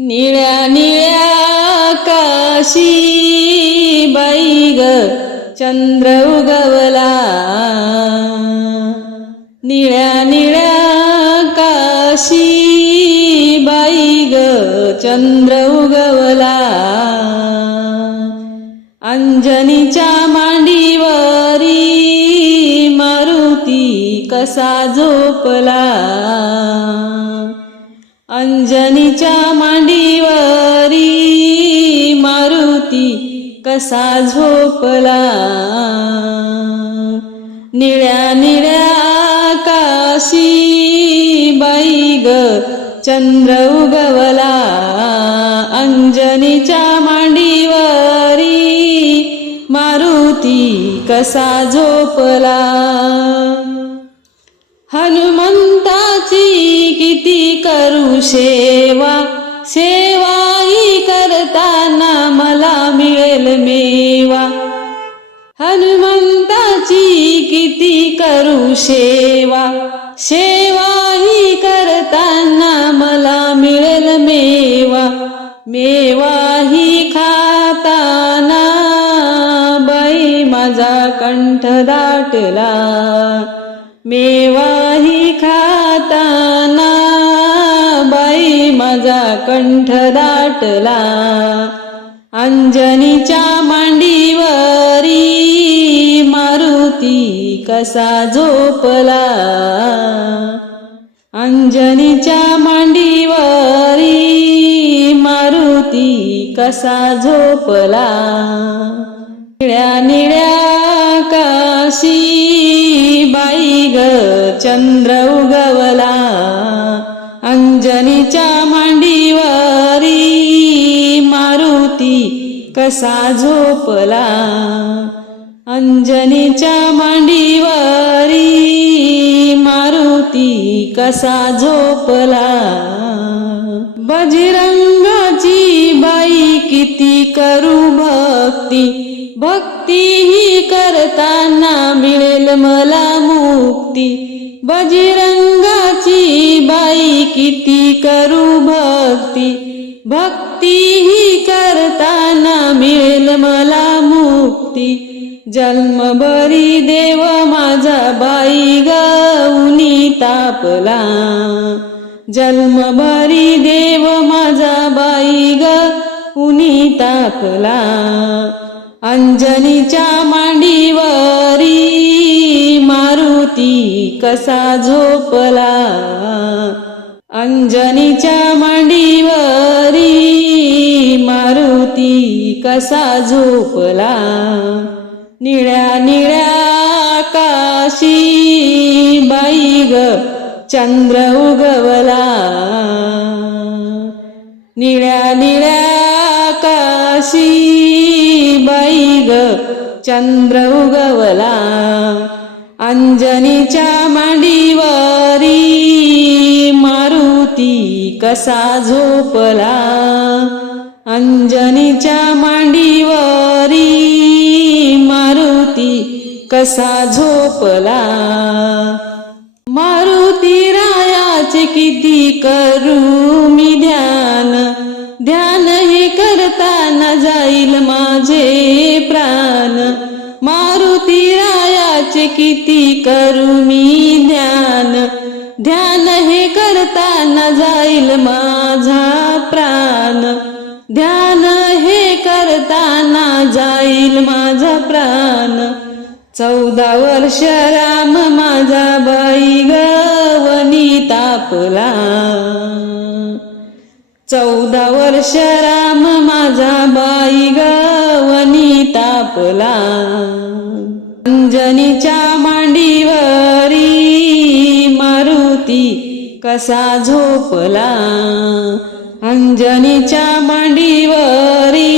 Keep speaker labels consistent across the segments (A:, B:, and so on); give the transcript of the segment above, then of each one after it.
A: निळ्या निळ्या काशी बाई ग चंद्र उगवला. निळ्या निळ्या काशी बाई ग चंद्र उगवला. अंजनीच्या मांडीवरी मारुती कसा झोपला. अंजनीच्या मांडीवरी मारुती कसा झोपला? निळ्या निळ्या काशी बाई ग चंद्र उगवला. अंजनीच्या मांडीवरी मारुती कसा झोपला? हनुमंताची किती करू सेवा सेवाही करताना मला मिळेल मेवा. हनुमंताची किती करू सेवा सेवाही करताना मला मिळेल मेवा. मेवाही खाताना बाई माझा कंठ दाटला. मेवाही खाताना बाई माझा कंठ दाटला. अंजनीच्या मांडीवरी मारुती कसा झोपला. अंजनीच्या मांडीवरी मारुती कसा झोपला. निळ्या निळ्या बाई ग चंद्र उगवला. अंजनीच्या मांडीवरी मारुती कसा झोपला. अंजनीच्या मांडीवरी मारुती कसा झोपला. बजरंगाची बाई किती करू भक्ती. भक्ती ही करताना मिळेल मला मुक्ती. बजरंगाची बाई किती करू भक्ती. भक्ती ही करताना मिळेल मला मुक्ती. जन्मभरी देव माझा बाई गौनी तापला. जन्मभरी देव माझा बाई ग उनी तापला. अंजनीच्या मांडीवरी मारुती कसा झोपला? अंजनीच्या मांडीवरी मारुती कसा झोपला? निळ्या निळ्या काशी बाई ग चंद्र उगवला. निळ्या निळ्या काशी बाई ग चंद्र उगवला अंजनीच्या मांडीवरी मारुती कसा झोपला अंजनीच्या मांडीवरी मारुती कसा झोपला ध्यान हे करताना जाईल माझे प्राण. मारुती रायाचे किती करू मी ध्यान ध्यान हे करताना जाईल माझा प्राण. ध्यान हे करताना जाईल माझा प्राण. चौदा वर्ष राम माझा बाई गवनी तापला. चौदा वर्ष राम माझा बाई गवनी तापला. अंजनीच्या मांडीवरी मारुती कसा झोपला. अंजनीच्या मांडीवरी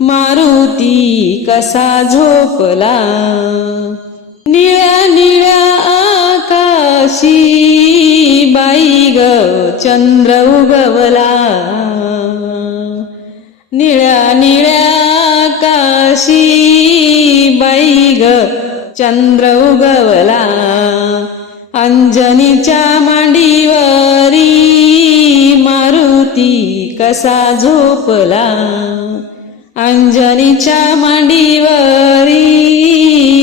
A: मारुती कसा झोपला. निळ्या निळ्या आकाशी बाई ग चंद्र उगवला. निळ्या निळ्या काशी बाई ग चंद्र उगवला. अंजनीच्या मांडीवरी मारुती कसा झोपला. अंजनीच्या मांडीवरी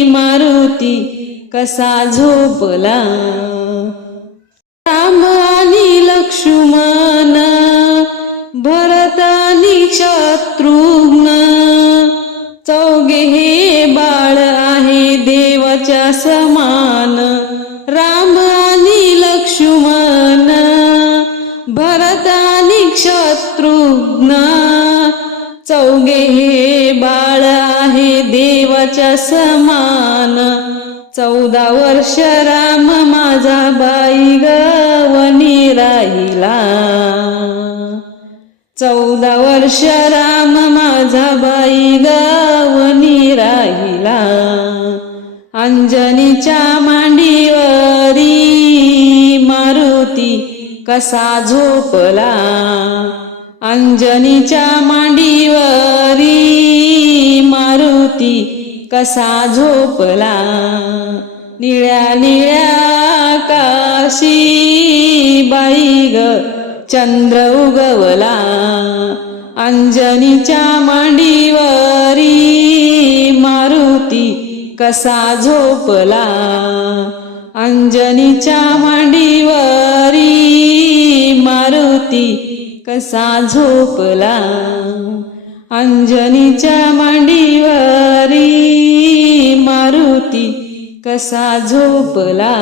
A: मारुती कसा झोपला. लक्ष्मण भरतानी शत्रुघ्न. चौघे हे बाळ आहे देवाच्या समान. राम आणि लक्ष्मण भरतानी शत्रुघ्न. चौघे हे बाळ आहे देवाच्या समान. चौदा वर्ष राम माझा बाई गवनी राहिला. चौदा वर्ष राम माझा बाई गवनी राहिला. अंजनीच्या मांडीवरी मारुती कसा झोपला. अंजनीच्या मांडीवरी मारुती कसा झोपला? निळ्या निळ्या काशी बाई ग चंद्र उगवला. अंजनीच्या मांडीवरी मारुती कसा झोपला? अंजनीच्या मांडीवरी मारुती कसा झोपला? अंजनीच्या मांडीवरी मारुती कसा झोपला?